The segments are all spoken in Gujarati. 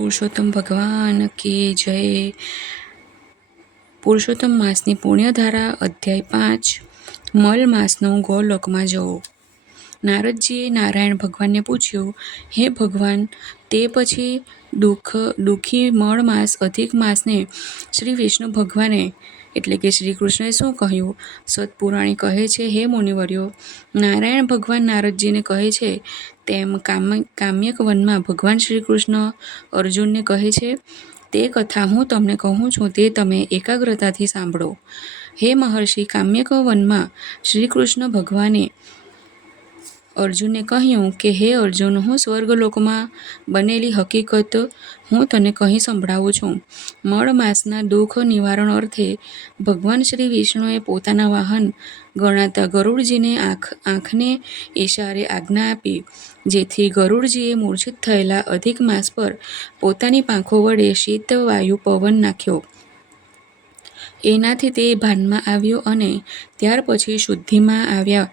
પુરુષોત્તમ ભગવાન કી જય. પુરુષોત્તમ માસની પુણ્યધારા અધ્યાય 5 મલ માસનો ગોલોકમાં જવો. નારદજીએ નારાયણ ભગવાનને પૂછ્યું, હે ભગવાન, તે પછી દુઃખી મળ માસ અધિક માસને શ્રી વિષ્ણુ ભગવાને એટલે કે શ્રી કૃષ્ણએ શું કહ્યું? સતપુરાણી કહે છે, હે મુનિવર્યો, નારાયણ ભગવાન નારદજીને કહે છે તેમ કામ્યક વનમાં ભગવાન શ્રી કૃષ્ણ અર્જુનને કહે છે. તે કથા હું તમને કહું છું, તે તમે એકાગ્રતાથી સાંભળો. હે મહર્ષિ, કામ્યક વનમાં શ્રી કૃષ્ણ ભગવાને અર્જુનને કહ્યું કે હે અર્જુન, હું સ્વર્ગલોકમાં બનેલી હકીકત હું તને કહી સંભળાવું છું. મળ માસના દુઃખ નિવારણ અર્થે ભગવાન શ્રી વિષ્ણુએ પોતાના વાહન ગણાતા ગરુડજીને આંખને ઇશારે આજ્ઞા આપી, જેથી ગરુડજીએ મૂર્છિત થયેલા અધિક માસ પર પોતાની પાંખો વડે શીત વાયુ પવન નાખ્યો. એનાથી તે ભાનમાં આવ્યો અને ત્યાર પછી શુદ્ધિમાં આવ્યા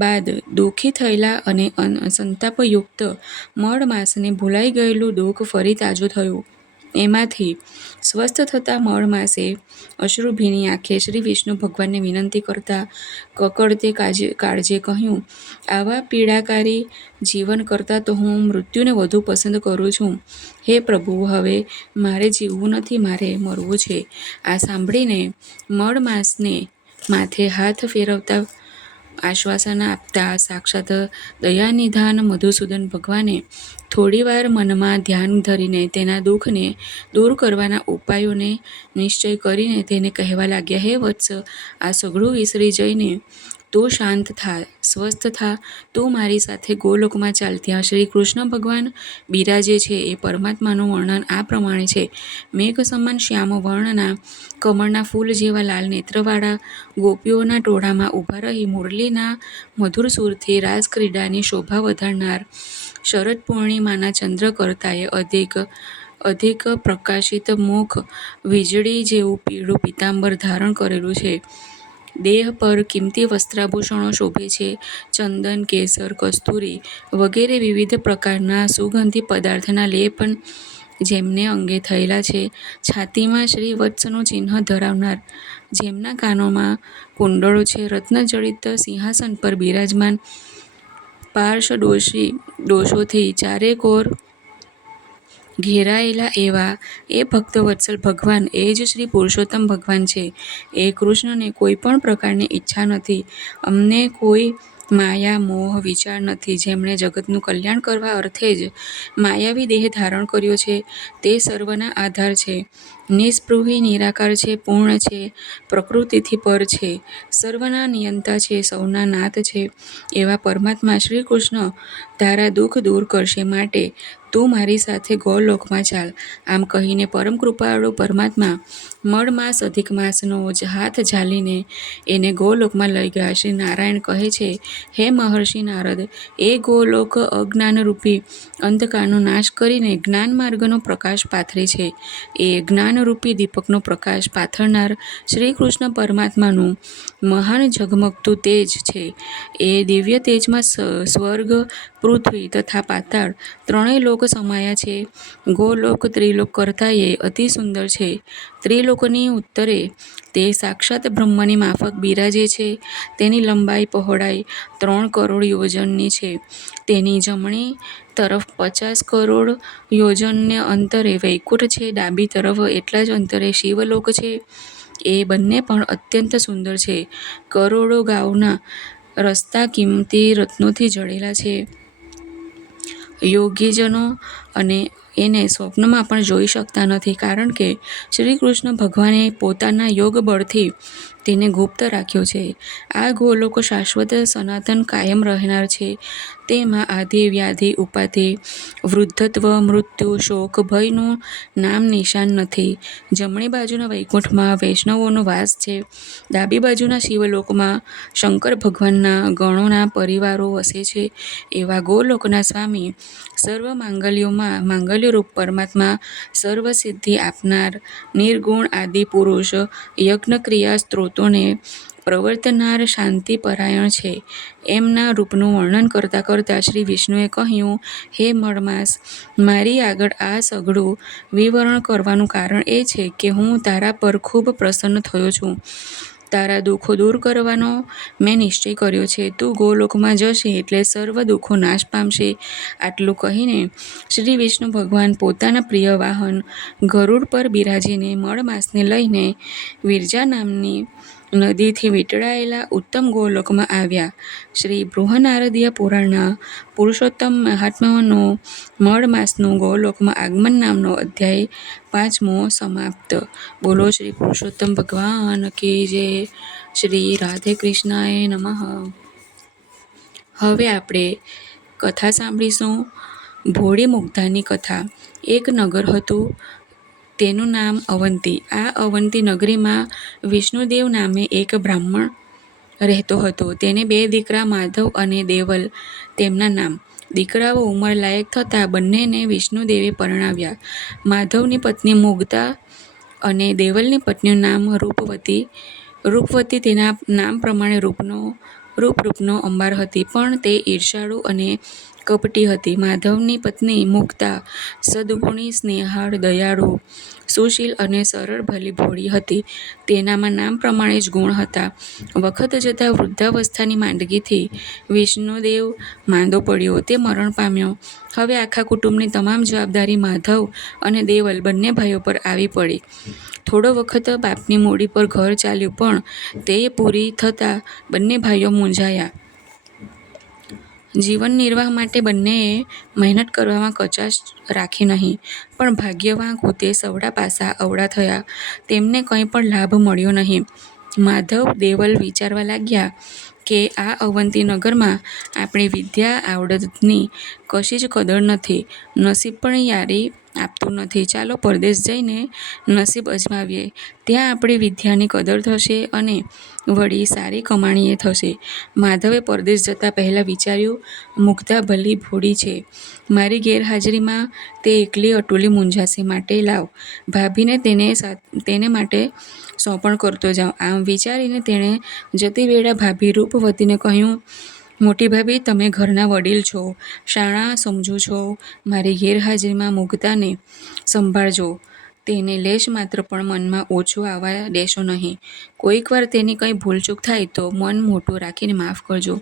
બાદ દુઃખી થયેલા અને સંતાપયુક્ત મળ માસને ભૂલાઈ ગયેલું દુઃખ ફરી તાજું થયું. એમાંથી સ્વસ્થ થતા મળ માસે અશ્રુભીની આંખે શ્રી વિષ્ણુ ભગવાનને વિનંતી કરતા કકળતે કાળજે કહ્યું, આવા પીડાકારી જીવન કરતાં તો હું મૃત્યુને વધુ પસંદ કરું છું. હે પ્રભુ, હવે મારે જીવવું નથી, મારે મરવું છે. આ સાંભળીને મળ માસને માથે હાથ ફેરવતા આશ્વાસન આપતા સાક્ષાત દયાનિધાન મધુસૂદન ભગવાને થોડીવાર મનમાં ધ્યાન ધરીને તેના દુઃખને દૂર કરવાના ઉપાયોને નિશ્ચય કરીને તેને કહેવા લાગ્યા, હે વત્સ, આ સઘળું વિસરી જઈને તું શાંત થા, સ્વસ્થ થા. તું મારી સાથે ગોલોકમાં ચાલ. ત્યાં શ્રી કૃષ્ણ ભગવાન બિરાજે છે. એ પરમાત્માનું વર્ણન આ પ્રમાણે છે. મેઘ સમાન શ્યામ વર્ણના કમળના ફૂલ જેવા લાલ નેત્રવાળા ગોપીઓના ટોળામાં ઊભા રહી મુરલીના મધુર સૂરથી રાસક્રીડાની શોભા વધારનાર શરદ પૂર્ણિમાના ચંદ્ર કરતાંય અધિક પ્રકાશિત મુખ વીજળી જેવું પીળું પીતાંબર ધારણ કરેલું છે. દેહ પર કિંમતી વસ્ત્રાભૂષણો શોભે છે. ચંદન, કેસર, કસ્તુરી વગેરે વિવિધ પ્રકારના સુગંધી પદાર્થના લેપ જેમને અંગે થયેલા છે. છાતીમાં શ્રી વત્સનું ચિહ્ન ધરાવનાર, જેમના કાનોમાં કુંડળો છે. રત્નજડિત સિંહાસન પર બિરાજમાન, પાર્ષદોષોથી ચારે કોર ઘેરાયેલા એવા એ ભક્તવત્સલ ભગવાન, એ જ શ્રી પુરુષોત્તમ ભગવાન છે. એ કૃષ્ણને કોઈ પણ પ્રકારની ઈચ્છા નથી. અમને કોઈ માયા, મોહ, વિચાર નથી. જેમણે જગતનું કલ્યાણ કરવા અર્થે જ માયાવી દેહ ધારણ કર્યો છે, તે સર્વના આધાર છે. નિસ્પૃહી, નિરાકાર છે, પૂર્ણ છે, પ્રકૃતિથી પર છે, સર્વના નિયંતા છે, સૌના નાથ છે. એવા પરમાત્મા શ્રી કૃષ્ણ તારા દુઃખ દૂર કરશે, માટે તું મારી સાથે ગોલોકમાં ચાલ. આમ કહીને પરમ કૃપાળુ પરમાત્મા મળ માસ અધિક માસનો હાથ ઝાલીને એને ગોલોકમાં લઈ ગયા. શ્રી નારાયણ કહે છે, હે મહર્ષિ નારદ, એ ગોલોક અજ્ઞાનરૂપી અંધકારનો નાશ કરીને જ્ઞાન માર્ગનો પ્રકાશ પાથરે છે. એ જ્ઞાનરૂપી દીપકનો પ્રકાશ પાથરનાર શ્રી કૃષ્ણ પરમાત્માનું મહાન ઝગમગતું તેજ છે. એ દિવ્ય તેજમાં સ્વર્ગ, પૃથ્વી તથા પાતાળ ત્રણેય લોક સમાયા છે. ગોલોક ત્રિલોક કરતાંય અતિ સુંદર છે. ત્રિલોકની ઉત્તરે તે સાક્ષાત બ્રહ્મની માફક બિરાજે છે. તેની લંબાઈ પહોળાઈ 3 કરોડ યોજનની છે. તેની જમણી તરફ 50 કરોડ યોજનને અંતરે વૈકુંઠ છે. ડાબી તરફ એટલા જ અંતરે શિવલોક છે. એ બંને પણ અત્યંત સુંદર છે. કરોડો ગાઉના રસ્તા કિંમતી રત્નોથી જડેલા છે. યોગીજનો અને એને સ્વપ્નમાં પણ જોઈ શકતા નથી, કારણ કે શ્રી કૃષ્ણ ભગવાને પોતાના યોગ બળથી તેને ગુપ્ત રાખ્યો છે. આ ગોલોક શાશ્વત, સનાતન, કાયમ રહેનાર છે. તેમાં આદિ, વ્યાધિ, ઉપાધિ, વૃદ્ધત્વ, મૃત્યુ, શોક, ભયનું નામ નિશાન નથી. જમણી બાજુના વૈકુંઠમાં વૈષ્ણવોનો વાસ છે. ડાબી બાજુના શિવલોકમાં શંકર ભગવાનના ગણોના પરિવારો વસે છે. એવા ગોલોકના સ્વામી સર્વ માંગલ્યોમાં માંગલ્યરૂપ પરમાત્મા સર્વસિદ્ધિ આપનાર નિર્ગુણ આદિ પુરુષ યજ્ઞક્રિયા સ્ત્રોતોને પ્રવર્તનાર શાંતિપરાયણ છે. એમના રૂપનું વર્ણન કરતાં કરતાં શ્રી વિષ્ણુએ કહ્યું, હે મળમાસ, મારી આગળ આ સઘળું વિવરણ કરવાનું કારણ એ છે કે હું તારા પર ખૂબ પ્રસન્ન થયો છું. તારા દુઃખો દૂર કરવાનો મેં નિશ્ચય કર્યો છે. તું ગોલોકમાં જશે એટલે સર્વ દુઃખો નાશ પામશે. આટલું કહીને શ્રી વિષ્ણુ ભગવાન પોતાના પ્રિય વાહન ગરુડ પર બિરાજીને મળમાસને લઈને વિરજા નામની નદીથી વીંટળાયેલા ઉત્તમ ગોલોકમાં આવ્યા. શ્રી બૃહનારદીય પુરાણના પુરુષોત્તમ મહાત્મ્યનો મળમાસનું ગોલોકમાં આગમન નામનો અધ્યાય 5મો સમાપ્ત. બોલો શ્રી પુરુષોત્તમ ભગવાન કી જય. શ્રી રાધે કૃષ્ણાય નમઃ. હવે આપણે કથા સાંભળીશું. ભોળી મુગ્ધાની કથા. એક નગર હતું, તેનું નામ અવંતી. આ અવંતી નગરીમાં વિષ્ણુદેવ નામે એક બ્રાહ્મણ રહેતો હતો. તેને 2 દીકરા માધવ અને દેવલ તેમના નામ. દીકરાઓ ઉંમરલાયક થતાં બંનેને વિષ્ણુદેવે પરણાવ્યા. માધવની પત્ની મુગ્ધા અને દેવલની પત્નીનું નામ રૂપવતી. રૂપવતી તેના નામ પ્રમાણે રૂપનો અંબાર હતી, પણ તે ઈર્ષાળુ અને કપટી હતી. માધવની પત્ની મુગ્ધા સદ્ગુણી, સ્નેહાળ, દયાળુ, સુશીલ અને સરળ ભલી ભોળી હતી. તેનામાં નામ પ્રમાણે જ ગુણ હતા. વખત જતાં વૃદ્ધાવસ્થાની માંદગીથી વિષ્ણુદેવ માંદો પડ્યો. તે મરણ પામ્યો. હવે આખા કુટુંબની તમામ જવાબદારી માધવ અને દેવલ બંને ભાઈઓ પર આવી પડી. થોડો વખત બાપની મૂડી પર ઘર ચાલ્યું, પણ તે પૂરી થતાં બંને ભાઈઓ મૂંઝાયા. જીવન નિર્વાહ માટે બંનેએ મહેનત કરવામાં કચાશ રાખી નહીં, પણ ભાગ્યવાંક તે સવડા પાસા અવળા થયા. તેમને કંઈ પણ લાભ મળ્યો નહીં. માધવ દેવલ વિચારવા લાગ્યા કે આ અવંતી નગરમાં આપણી વિદ્યા આવડતની કશી જ કદર નથી. નસીબ પણ યારી આપતું નથી. ચાલો પરદેશ જઈને નસીબ અજમાવીએ. ત્યાં આપણી વિદ્યાની કદર થશે અને વળી સારી કમાણીએ થશે. માધવે પરદેશ જતાં પહેલાં વિચાર્યું, મુગ્ધા ભલી ભોળી છે. મારી ગેરહાજરીમાં તે એકલી અટૂલી મૂંઝાશે, માટે લાવ, ભાભીને તેને માટે સોંપણ કરતો જાઉં. આમ વિચારીને તેણે જતી વેળા ભાભી રૂપવતીને કહ્યું, મોટી ભાભી, તમે ઘરના વડીલ છો, શાણા સમજુ છો. મારી ગેરહાજરીમાં મુગ્ધાને સંભાળજો. તેને લેશ માત્ર પણ મનમાં ઓછું આવવા દેશો નહીં. કોઈક વાર તેની કંઈ ભૂલચૂક થાય તો મન મોટું રાખીને માફ કરજો.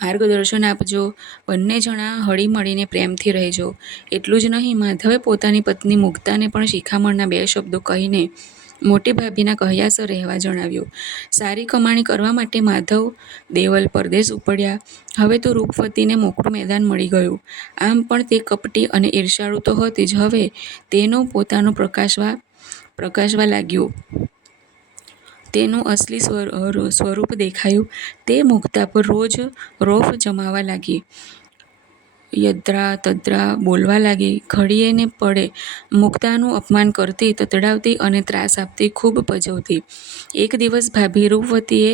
માર્ગદર્શન આપજો. બંને જણા હળીમળીને પ્રેમથી રહેજો. એટલું જ નહીં, માધવે પોતાની પત્ની મુગ્ધાને પણ શિખામણના 2 શબ્દો કહીને મોટી ભાભીના કહ્યાસર રહેવા જણાવ્યું. સારી કમાણી કરવા માટે માધવ દેવલ પરદેશ ઉપડ્યા. હવે તો રૂપવતીને મોકળું મેદાન મળી ગયું. આમ પણ તે કપટી અને ઈર્ષાળુ તો હતી જ, હવે તેનું પોતાનું પ્રકાશવા લાગ્યું. તેનું અસલી સ્વરૂપ દેખાયું. તે મુગ્ધા પર રોજ રોફ જમાવા લાગી. યદ્રા તદ્રા બોલવા લાગી. ઘડીએ ને પળે મુગ્ધાનું અપમાન કરતી, તતડાવતી અને ત્રાસ આપતી, ખૂબ પજવતી. એક દિવસ ભાભી રૂપવતીએ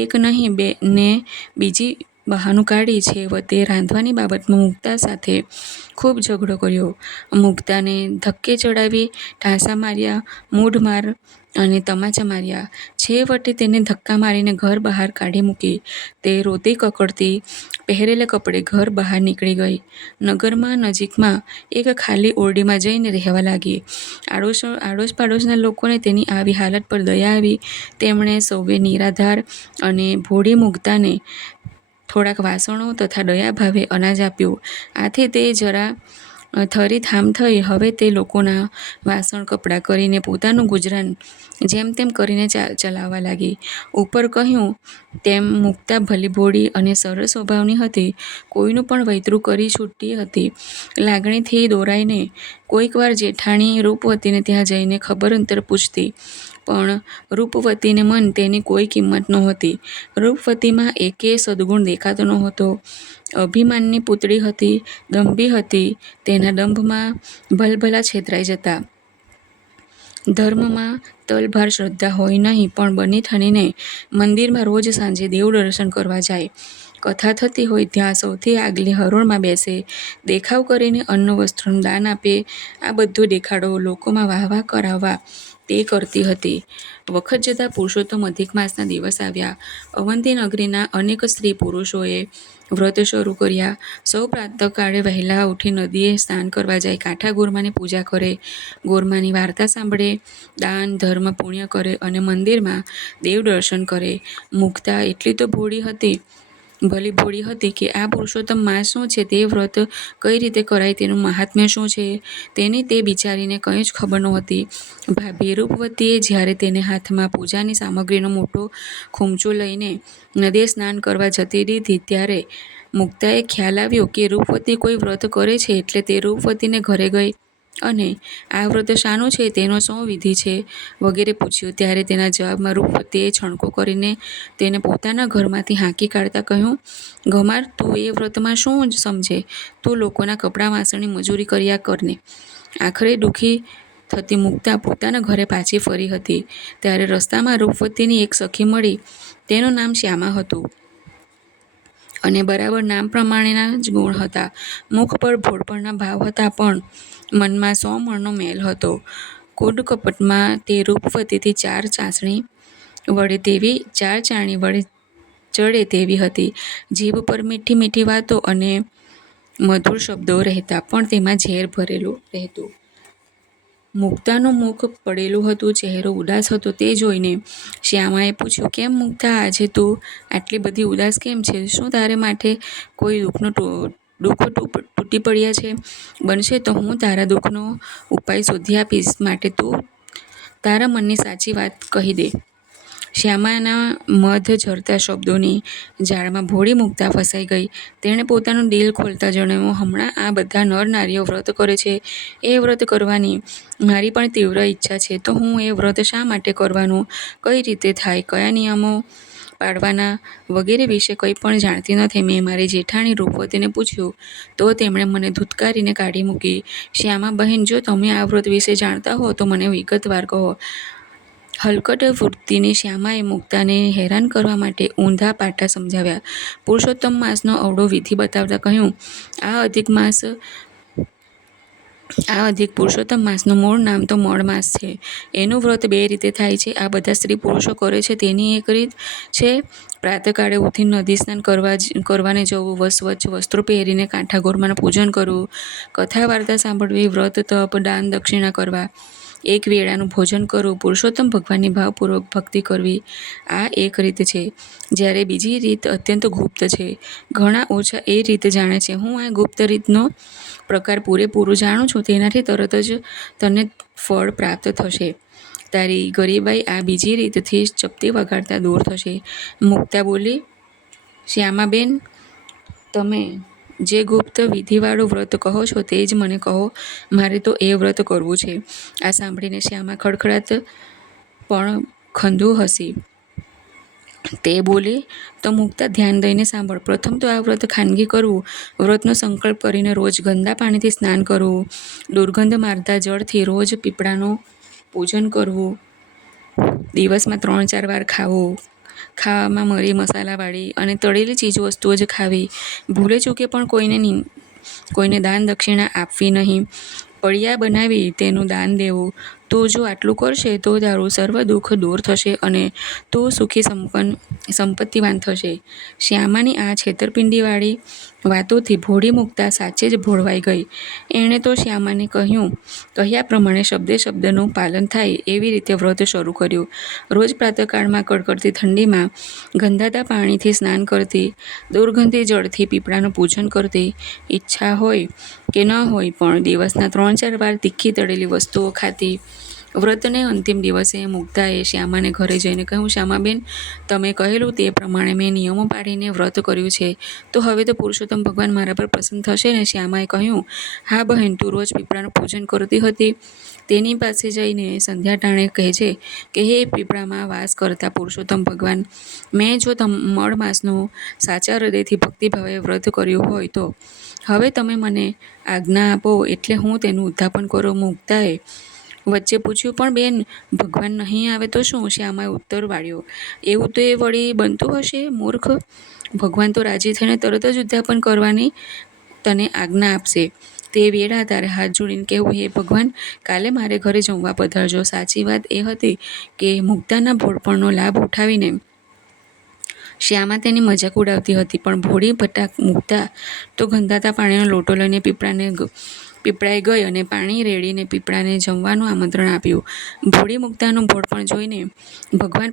એક નહીં ને બીજી બહાનું કાઢી છેવટે રાંધવાની બાબતમાં મુગ્ધા સાથે ખૂબ ઝઘડો કર્યો. મુગ્ધાને ધક્કે ચડાવી, ઠાંસા માર્યા, મૂઢ માર અને તમાચા માર્યા. છેવટે તેને ધક્કા મારીને ઘર બહાર કાઢી મૂકી. તે રોતી કકડતી પહેરેલા કપડે ઘર બહાર નીકળી ગઈ. નગરમાં નજીકમાં એક ખાલી ઓરડીમાં જઈને રહેવા લાગી. આડોશ પાડોશના લોકોને તેની આવી હાલત પર દયા આવી. તેમણે સૌએ નિરાધાર અને ભોળી મુગ્ધાને થોડાક વાસણો તથા દયાભાવે અનાજ આપ્યું. આથી તે જરા થરી થામ થઈ. હવે તે લોકોના વાસણ કપડાં કરીને પોતાનું ગુજરાન જેમ તેમ કરીને ચલાવવા લાગી. ઉપર કહ્યું તેમ મુગ્ધા ભલી ભોળી અને સરળ સ્વભાવની હતી. કોઈનું પણ વૈતરું કરી છૂટતી હતી. લાગણીથી દોરાઈને કોઈક વાર જેઠાણી રૂપવતીને ત્યાં જઈને ખબર અંતર પૂછતી, પણ રૂપવતીને મન તેની કોઈ કિંમત નહોતી. રૂપવતીમાં એકેય સદ્ગુણ દેખાતો નહોતો. અભિમાનની પુતળી હતી, દંભી હતી. તેના દંભમાં ભલભલા છેતરાઈ જતા. ધર્મમાં તલભાર શ્રદ્ધા હોય નહીં, પણ બની ઠણીને મંદિરમાં રોજ સાંજે દેવ દર્શન કરવા જાય. કથા થતી હોય ત્યાં સૌથી આગલી હરોળમાં બેસે, દેખાવ કરીને અન્ન વસ્ત્રનું દાન આપે. આ બધો દેખાડો લોકોમાં વાહ કરાવવા તે કરતી હતી. વખત જતાં પુરુષોત્તમ અધિક માસના દિવસ આવ્યા. અવંતી નગરીના અનેક સ્ત્રી પુરુષોએ વ્રત શરૂ કર્યા. સૌ પ્રાતઃકાળે વહેલા ઉઠી નદીએ સ્નાન કરવા જાય, કાંઠા ગોરમાની પૂજા કરે, ગોરમાની વાર્તા સાંભળે, દાન ધર્મ પુણ્ય કરે અને મંદિરમાં દેવ દર્શન કરે. મુક્તા એટલી તો ભલી ભોળી હતી કે આ પુરુષોત્તમ માસ શું છે, તે વ્રત કઈ રીતે કરાય, તેનું મહાત્મ્ય શું છે, તેની તે બિચારીને કંઈ જ ખબર નહોતી. ભાભી રૂપવતીએ જ્યારે તેને હાથમાં પૂજાની સામગ્રીનો મોટો ખૂંચો લઈને નદીએ સ્નાન કરવા જતી દીધી ત્યારે મુક્તાએ ખ્યાલ આવ્યો કે રૂપવતી કોઈ વ્રત કરે છે, એટલે તે રૂપવતીને ઘરે ગઈ અને આ વ્રત શાનું છે, તેનો શું વિધિ છે વગેરે પૂછ્યું. ત્યારે તેના જવાબમાં રૂપવતીએ છણકો કરીને તેને પોતાના ઘરમાંથી હાંકી કાઢતા કહ્યું, ગમાર, તું એ વ્રતમાં શું જ સમજે? તું લોકોના કપડાં વાસણની મજૂરી કર્યા કરને. આખરે દુઃખી થતી મુક્તા પોતાના ઘરે પાછી ફરી હતી. ત્યારે રસ્તામાં રૂપવતીની એક સખી મળી. તેનું નામ શ્યામા હતું અને બરાબર નામ પ્રમાણેના જ ગુણ હતા. મુખ પર ભોળપણના ભાવ હતા, પણ મનમાં 100 મણનો મેલ હતો. કૂડ કપટમાં તે રૂપવતીથી ચાર ચાણી વડે ચડે તેવી હતી. જીભ પર મીઠી મીઠી વાતો અને મધુર શબ્દો રહેતા, પણ તેમાં ઝેર ભરેલું રહેતું. મુક્તાનું મુખ પડેલું હતું, ચહેરો ઉદાસ હતો. તે જોઈને શ્યામાએ પૂછ્યું, કેમ મુક્તા, આજે તું આટલી બધી ઉદાસ કેમ છે? શું તારે માટે કોઈ દુઃખો તૂટી પડ્યા છે? બનશે તો હું તારા દુઃખનો ઉપાય શોધી આપીશ, માટે તું તારા મનની સાચી વાત કહી દે. શ્યામાના મધ ઝરતા શબ્દોની જાળમાં ભોળી મુક્તા ફસાઈ ગઈ. તેણે પોતાનું દિલ ખોલતા જણાવ્યું, હમણાં આ બધા નર નારીઓ વ્રત કરે છે, એ વ્રત કરવાની મારી પણ તીવ્ર ઈચ્છા છે. તો હું એ વ્રત શા માટે કરવાનું, કઈ રીતે થાય, કયા નિયમો પાળવાના વગેરે વિશે કંઈ પણ જાણતી નથી. મેં મારી જેઠાણી રૂપવતીને પૂછ્યું તો તેમણે મને ધુત્કારીને કાઢી મૂકી. શ્યામા બહેન, જો તમે આ વ્રત વિશે જાણતા હો તો મને વિગતવાર કહો. હલકટ વૃત્તિની શ્યામાએ મુક્તાને હેરાન કરવા માટે ઊંધા પાટા સમજાવ્યા. પુરુષોત્તમ માસનો અવળો વિધિ બતાવતા કહ્યું, આ અધિક પુરુષોત્તમ માસનું મૂળ નામ તો મળ માસ છે. એનું વ્રત 2 રીતે થાય છે. આ બધા સ્ત્રી પુરુષો કરે છે તેની એક રીત છે પ્રાતઃકાળે ઉઠીને નદી સ્નાન કરવાને જવું, વસ્ત્ર પહેરીને કાંઠા ગોરમાનું પૂજન કરવું, કથા વાર્તા સાંભળવી, વ્રત તપ દાન દક્ષિણા કરવા, એક વેળાનું ભોજન કરવું, પુરુષોત્તમ ભગવાનની ભાવપૂર્વક ભક્તિ કરવી. આ એક રીત છે. જ્યારે બીજી રીત અત્યંત ગુપ્ત છે. ઘણા ઓછા એ રીત જાણે છે. હું આ ગુપ્ત રીતનો પ્રકાર પૂરેપૂરું જાણું છું. તેનાથી તરત જ તને ફળ પ્રાપ્ત થશે. તારી ગરીબાઈ આ બીજી રીતથી ચપટી વગાડતા દૂર થશે. મુક્તા બોલી, શ્યામાબેન, તમે જે ગુપ્ત વિધિવાળું વ્રત કહો છો તે જ મને કહો. મારે તો એ વ્રત કરવું છે. આ સાંભળીને શ્યામા ખડખડાટ પણ ખંધુ હસી. તે બોલી, તો મુક્તા, ધ્યાન દઈને સાંભળ. પ્રથમ તો આ વ્રત ખાનગી કરવું. વ્રતનો સંકલ્પ કરીને રોજ ગંદા પાણીથી સ્નાન કરવું, દુર્ગંધ મારતા જળથી રોજ પીપળાનું પૂજન કરવું, દિવસમાં 3-4 વાર ખાવું, ખાવામાં મરી મસાલાવાળી અને તળેલી ચીજવસ્તુઓ જ ખાવી, ભૂલે ચૂકે પણ કોઈને દાન દક્ષિણા આપવી નહીં, પળિયા બનાવી તેનું દાન દેવું. તું જો આટલું કરશે તો તારું સર્વ દુઃખ દૂર થશે અને તું સુખી સંપત્તિવાન થશે. શ્યામાની આ છેતરપિંડીવાળી વાતોથી ભોળી મુક્તા સાચે જ ભોળવાઈ ગઈ. એણે તો શ્યામાને કહ્યા પ્રમાણે શબ્દે શબ્દનું પાલન થાય એવી રીતે વ્રત શરૂ કર્યું. રોજ પ્રાતઃકાળમાં કડકડતી ઠંડીમાં ગંધાતા પાણીથી સ્નાન કરતી, દુર્ગંધી જળથી પીપળાનું પૂજન કરતી. ઈચ્છા હોય કે ન હોય પણ દિવસના 3-4 વાર તીખી તળેલી વસ્તુઓ ખાતી. વ્રતને અંતિમ દિવસે મુક્તાએ શ્યામાને ઘરે જઈને કહ્યું, શ્યામાબેન, તમે કહેલું તે પ્રમાણે મેં નિયમો પાડીને વ્રત કર્યું છે. તો હવે તો પુરુષોત્તમ ભગવાન મારા પર પ્રસન્ન થશે ને? શ્યામાએ કહ્યું, હા બહેન, તું રોજ પીપળાનું પૂજન કરતી હતી. તેની પાસે જઈને સંધ્યા ટાણે કહેજે કે હે પીપળામાં વાસ કરતા પુરુષોત્તમ ભગવાન, મેં જો મળ માસનું સાચા હૃદયથી ભક્તિભાવે વ્રત કર્યું હોય તો હવે તમે મને આજ્ઞા આપો એટલે હું તેનું ઉદ્ધાપન કરું. મુક્તાએ વચ્ચે પૂછ્યું, પણ બેન, ભગવાન નહીં આવે તો શું? શ્યામાએ ઉત્તર વાળ્યો, એવું તો એ વળી બનતું હશે, મૂર્ખ. ભગવાન તો રાજી થઈને તરત જ ઉદ્યાપન કરવાની તને આજ્ઞા આપશે. તે વેળા તારે હાથ જોડીને કહેવું, હે ભગવાન, કાલે મારે ઘરે જમવા પધારજો. સાચી વાત એ હતી કે મુક્તાના ભોળપણનો લાભ ઉઠાવીને શ્યામા તેની મજાક ઉડાવતી હતી, પણ ભોળી ભટાક મુક્તા તો ગંધાતા પાણીનો લોટો લઈને પીપળાએ ગઈ અને પાણી રેડીને પીપળાને જમવાનું આમંત્રણ આપ્યું. ભોળી મુક્તાનું ભોળપણ જોઈને ભગવાન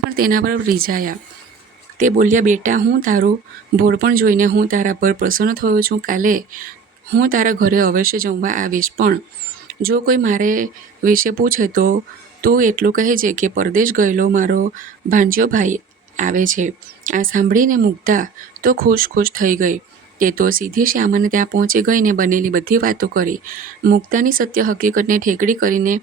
પણ તેના પર રીઝાયા. તે બોલ્યા, બેટા, હું તારું ભોળપણ જોઈને હું તારા પર પ્રસન્ન થયો છું. કાલે હું તારા ઘરે અવશ્ય જમવા આવીશ, પણ જો કોઈ મારે વિશે પૂછે તો તું એટલું કહેજે કે પરદેશ ગયેલો મારો ભાણિયો ભાઈ આવે છે. આ સાંભળીને મુક્તા તો ખુશ થઈ ગઈ. તે તો સીધી શ્યામાને ત્યાં પહોંચી ગઈને બનેલી બધી વાતો કરી. મુક્તાની સત્ય હકીકતને ઠેકડી કરીને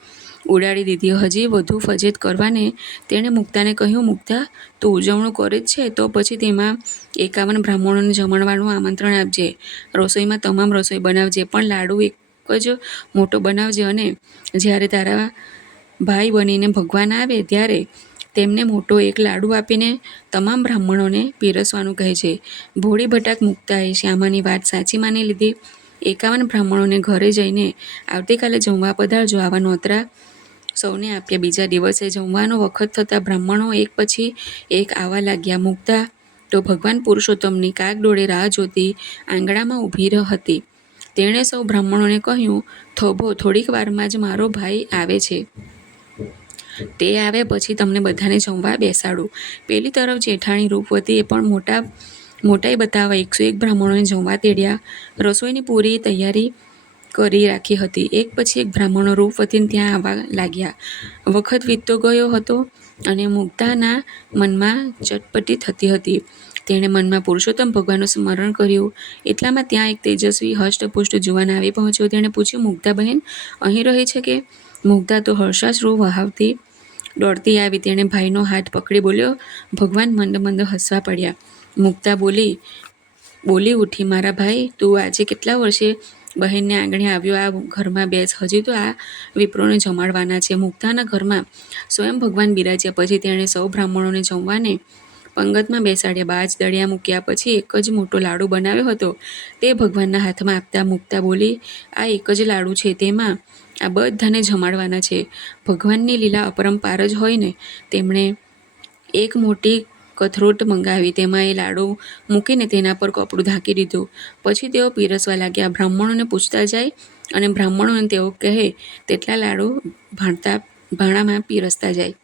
ઉડાડી દીધી. હજી વધુ ફજેત કરવાને તેણે મુક્તાને કહ્યું, મુક્તા, તું ઉજવણું કરે જ છે તો પછી તેમાં 51 બ્રાહ્મણોને જમણવાનું આમંત્રણ આપજે. રસોઈમાં તમામ રસોઈ બનાવજે, પણ લાડુ એક જ મોટો બનાવજે, અને જ્યારે તારા ભાઈ બનીને ભગવાન આવે ત્યારે તેમને મોટો એક લાડુ આપીને તમામ બ્રાહ્મણોને પીરસવાનું કહેજે. ભોળી ભટાક મુક્તાએ શ્યામાની વાત સાચી માની લીધી. 51 બ્રાહ્મણોને ઘરે જઈને આવતીકાલે જમવા પધારજો આવા નોતરા સૌને આપ્યા. બીજા દિવસે જમવાનો વખત થતાં બ્રાહ્મણો એક પછી એક આવવા લાગ્યા. મુક્તા તો ભગવાન પુરુષોત્તમની કાગડોળે રાહ જોતી આંગણામાં ઊભી હતી. તેણે સૌ બ્રાહ્મણોને કહ્યું, થોભો, થોડીક વારમાં જ મારો ભાઈ આવે છે. તે આવે પછી તમને બધાને જમવા બેસાડું. પેલી તરફ જેઠાણી રૂપવતીએ પણ મોટાઈ બતાવવા 101 બ્રાહ્મણોને જમવા તેડ્યા. રસોઈની પૂરી તૈયારી કરી રાખી હતી. એક પછી એક બ્રાહ્મણો રૂપવતીને ત્યાં આવવા લાગ્યા. વખત વીતતો ગયો હતો અને મુક્તાના મનમાં ચટપટી થતી હતી. તેણે મનમાં પુરુષોત્તમ ભગવાનનું સ્મરણ કર્યું. એટલામાં ત્યાં એક તેજસ્વી હષ્ટપુષ્ટ જુવાન આવી પહોંચ્યો. તેણે પૂછ્યું, મુક્તા બહેન અહીં રહે છે કે? મુક્તા તો હર્ષાશ્રુ વહાવતી દોડતી આવી. તેણે ભાઈનો હાથ પકડી બોલ્યો, ભગવાન મંદ હસવા પડ્યા. મુક્તા બોલી ઉઠી, મારા ભાઈ, તું આજે કેટલા વર્ષે બહેનને આંગણે આવ્યો? આ ઘરમાં બેસ, હજી તો આ વિપ્રોને જમાડવાના છે. મુક્તાના ઘરમાં સ્વયં ભગવાન બિરાજ્યા પછી તેણે સૌ બ્રાહ્મણોને જમવાને પંગતમાં બેસાડ્યા. બાજ દળિયા મૂક્યા પછી એક જ મોટો લાડુ બનાવ્યો હતો તે ભગવાનના હાથમાં આપતા મુક્તા બોલી, આ એક જ લાડુ છે, તેમાં આ બધાને જમાડવાના છે. ભગવાનની લીલા અપરંપાર જ હોય ને. તેમણે એક મોટી કથરોટ મંગાવી, તેમાં એ લાડુ મૂકીને તેના પર કપડું ઢાંકી દીધું. પછી તેઓ પીરસવા લાગ્યા. બ્રાહ્મણોને પૂછતા જાય અને બ્રાહ્મણોને તેઓ કહે તેટલા લાડુ ભાણામાં પીરસતા જાય.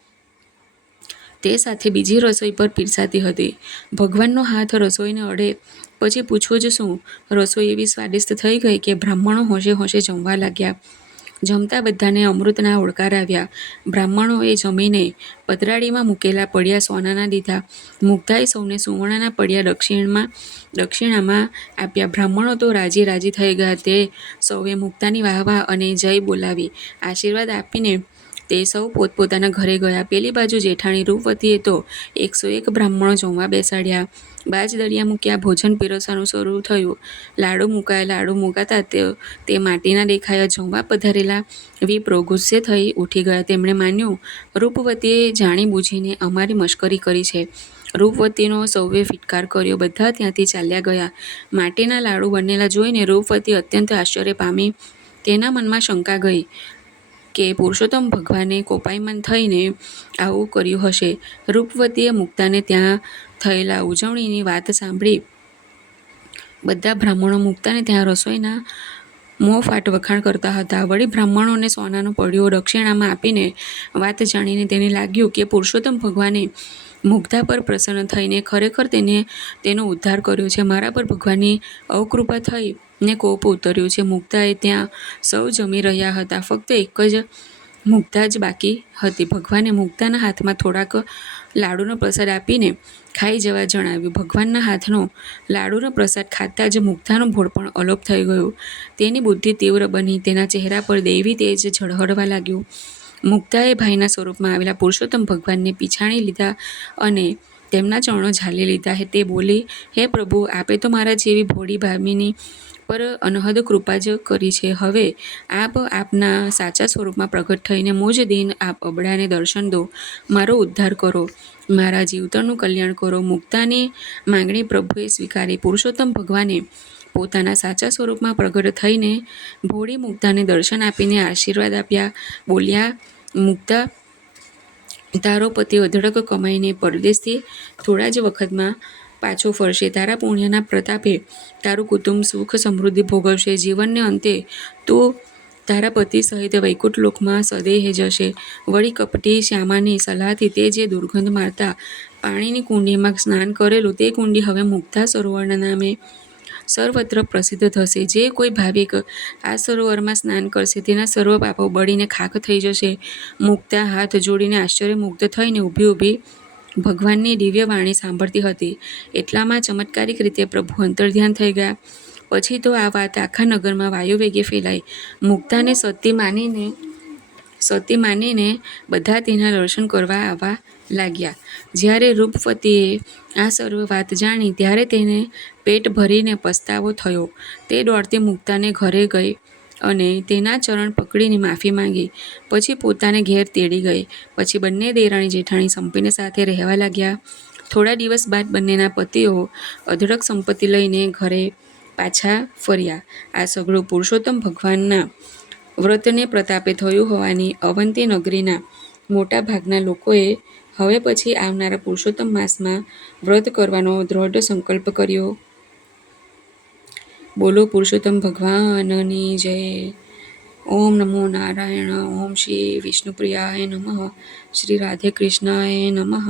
તે સાથે બીજી રસોઈ પર પીરસાતી હતી. ભગવાનનો હાથ રસોઈને અડે પછી પૂછવું જ શું? રસોઈ એવી સ્વાદિષ્ટ થઈ ગઈ કે બ્રાહ્મણો હોંશે જમવા લાગ્યા. જમતા બધાને અમૃતના ઓળકાર આવ્યા. બ્રાહ્મણોએ જમીને પતરાળીમાં મૂકેલા પડિયા સોનાના દીધા. મુક્તાએ સૌને સુવર્ણના પડિયા દક્ષિણામાં આપ્યા. બ્રાહ્મણો તો રાજી થઈ ગયા. તે સૌએ મુક્તાની વાહ અને જય બોલાવી આશીર્વાદ આપીને તે સૌ પોતપોતાના ઘરે ગયા. પેલી બાજુ જેઠાણી રૂપવતીએ તો 101 બ્રાહ્મણો જમવા બેસાડ્યા. બાજ દળિયા મૂક્યા. ભોજન પીરસવાનું શરૂ થયું. લાડુ મુકાતા તે માટીના દેખાયા. જમવા પધારેલા વિપ્રો ગુસ્સે થઈ ઉઠી ગયા. તેમણે માન્યું રૂપવતીએ જાણી બૂજીને અમારી મશ્કરી કરી છે. રૂપવતીનો સૌએ ફિટકાર કર્યો. બધા ત્યાંથી ચાલ્યા ગયા. માટીના લાડુ બનેલા જોઈને રૂપવતી અત્યંત આશ્ચર્ય પામી. તેના મનમાં શંકા ગઈ કે પુરુષોત્તમ ભગવાને કોપાયમાન થઈને આવું કર્યું હશે. રૂપવતીએ મુક્તાને ત્યાં થયેલા ઉજવણીની વાત સાંભળી. બધા બ્રાહ્મણો મુક્તાને ત્યાં રસોઈના મોંફાટ વખાણ કરતા હતા. વળી બ્રાહ્મણોને સોનાનો પડિયો દક્ષિણામાં આપીને વાત જાણીને તેને લાગ્યું કે પુરુષોત્તમ ભગવાને મુક્તા પર પ્રસન્ન થઈને ખરેખર તેનો ઉદ્ધાર કર્યો છે. મારા પર ભગવાનની અવકૃપા થઈ ને કોપ ઉતર્યો છે. મુક્તાએ ત્યાં સૌ જમી રહ્યા હતા. ફક્ત એક જ મુક્તા જ બાકી હતી. ભગવાને મુક્તાના હાથમાં થોડાક લાડુનો પ્રસાદ આપીને ખાઈ જવા જણાવ્યું. ભગવાનના હાથનો લાડુનો પ્રસાદ ખાતા જ મુક્તાનું ભોળપણ અલોપ થઈ ગયું. તેની બુદ્ધિ તીવ્ર બની. તેના ચહેરા પર દૈવી તેજ ઝળહળવા લાગ્યું. મુક્તાએ ભાઈના સ્વરૂપમાં આવેલા પુરુષોત્તમ ભગવાનને પીછાણી લીધા અને તેમના ચરણો ઝાલી લીધા. તે બોલી, હે પ્રભુ, આપે તો મારા જેવી ભોળી ભામીની પર અનહદ કૃપા જ કરી છે. હવે આપ આપના સાચા સ્વરૂપમાં પ્રગટ થઈને મુજ દિન આપ અબળાને દર્શન દો, મારો ઉદ્ધાર કરો, મારા જીવતરનું કલ્યાણ કરો. મુક્તાની માંગણી પ્રભુએ સ્વીકારી. પુરુષોત્તમ ભગવાને પોતાના સાચા સ્વરૂપમાં પ્રગટ થઈને ભોળી મુક્તાને દર્શન આપીને આશીર્વાદ આપ્યા. બોલ્યા, મુક્તા, તારો પતિ અઢળક કમાઈને પરદેશથી થોડા જ વખતમાં પાછો ફરશે. તારા પુણ્યના પ્રતાપે તારું કુટુંબ સુખ સમૃદ્ધિ ભોગવશે. જીવનને અંતે તું તારા પતિ સહિત વૈકુંઠ લોકમાં સદેહ જશે. વળી કપટી શ્યામાની સલાહથી તે જે દુર્ગંધ મારતા પાણીની કુંડીમાં સ્નાન કરેલું તે કુંડી હવે મુક્તા સરોવરના નામે સર્વત્ર પ્રસિદ્ધ થશે. જે કોઈ ભાવિક આ સરોવરમાં સ્નાન કરશે તેના સર્વ પાપો બળીને ખાખ થઈ જશે. મુક્તા હાથ જોડીને આશ્ચર્યમુગ્ધ થઈને ઊભી ભગવાનની દિવ્ય વાણી સાંભળતી હતી. એટલામાં ચમત્કારિક રીતે પ્રભુ અંતર્ધ્યાન થઈ ગયા. પછી તો આ વાત આખા નગરમાં વાયુવેગે ફેલાઈ. મુક્તાને સતી માનીને બધા તેના દર્શન કરવા આવવા લાગ્યા. જ્યારે રૂપવતીએ આ સર્વ વાત જાણી ત્યારે તેને પેટ ભરીને પસ્તાવો થયો. તે દોડતી મુક્તાને ઘરે ગઈ અને તેના ચરણ પકડીને માફી માંગી. પછી પોતાને ઘેર તેડી ગઈ. પછી બંને દેરાણી જેઠાણી સંપીને સાથે રહેવા લાગ્યા. થોડા દિવસ બાદ બંનેના પતિઓ અઢળક સંપત્તિ લઈને ઘરે પાછા ફર્યા. આ સઘળું પુરુષોત્તમ ભગવાનના વ્રતને પ્રતાપે થયું હોવાની અવંતી નગરીના મોટા ભાગના લોકોએ હવે પછી આવનારા પુરુષોત્તમ માસમાં વ્રત કરવાનો દ્રઢ સંકલ્પ કર્યો. બોલો પુરુષોત્તમ ભગવાનની જય. ઓમ નમો નારાયણ. ઓમ શ્રી વિષ્ણુપ્રિયાય નમઃ. શ્રી રાધે કૃષ્ણાય નમઃ.